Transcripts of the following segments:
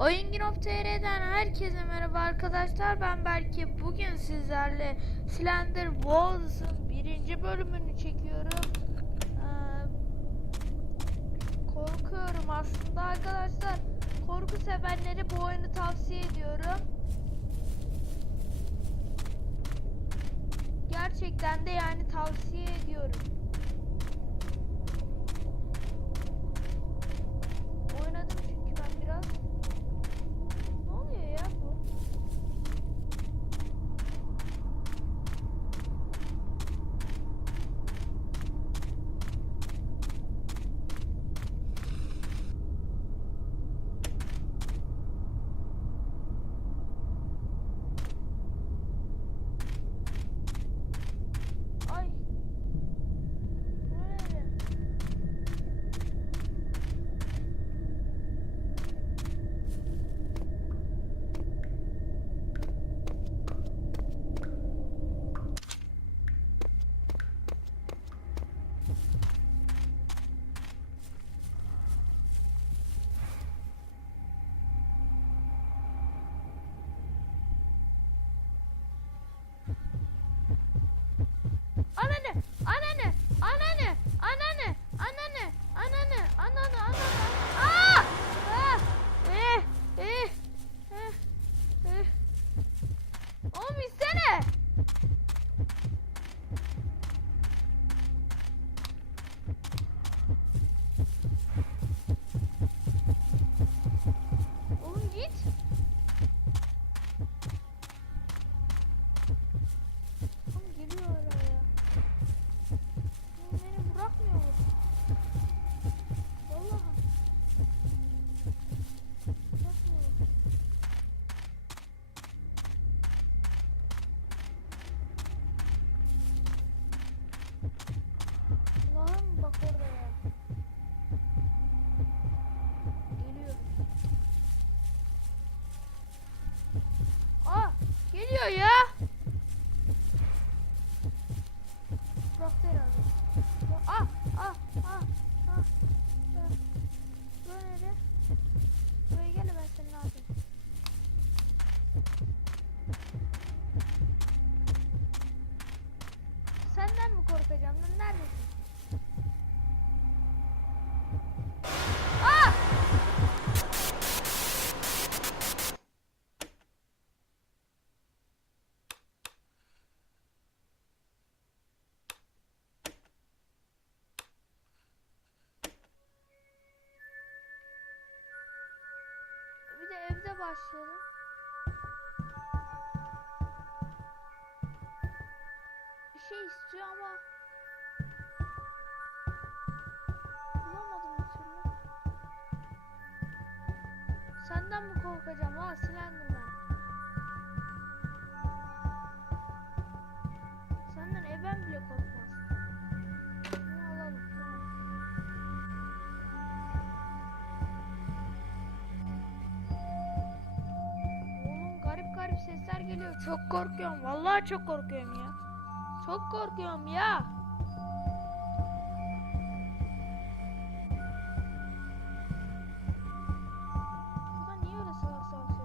Oyun.tr'den herkese merhaba arkadaşlar. Ben Berke. Bugün sizlerle Slender Walls'ın birinci bölümünü çekiyorum. Ee, korkuyorum aslında arkadaşlar. Korku sevenlere bu oyunu tavsiye ediyorum. Gerçekten de yani tavsiye ediyorum. Geliyor ya. Başlayalım. Bir şey istiyor ama bulamadım bir türlü. Senden mi korkacağım ha silendim geliyor. Çok korkuyorum. Vallahi çok korkuyorum ya. Çok korkuyorum ya. Burada niye öyle salak salak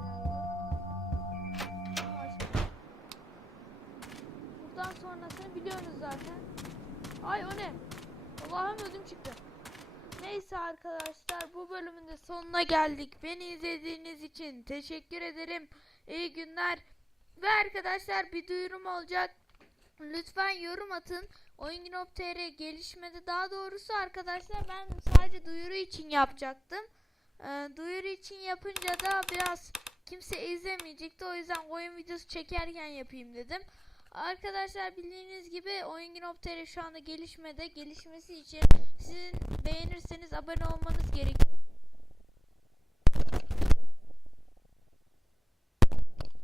şeyler biliyorsunuz zaten. Ay o ne? Allah'ım çıktı. Neyse arkadaşlar bu bölümün de sonuna geldik. Beni izlediğiniz için teşekkür ederim. İyi günler. Ve arkadaşlar bir duyurum olacak. Lütfen yorum atın. Oyun.tr gelişmedi. Daha doğrusu arkadaşlar ben sadece duyuru için yapacaktım. Ee, duyuru için yapınca da biraz kimse izlemeyecekti. O yüzden oyun videosu çekerken yapayım dedim. Arkadaşlar bildiğiniz gibi Oyun.tr şu anda gelişmede. Gelişmesi için sizin beğenirseniz abone olmanız gerekiyor.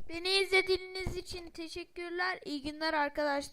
Beni izlediğiniz için teşekkürler. İyi günler arkadaşlar.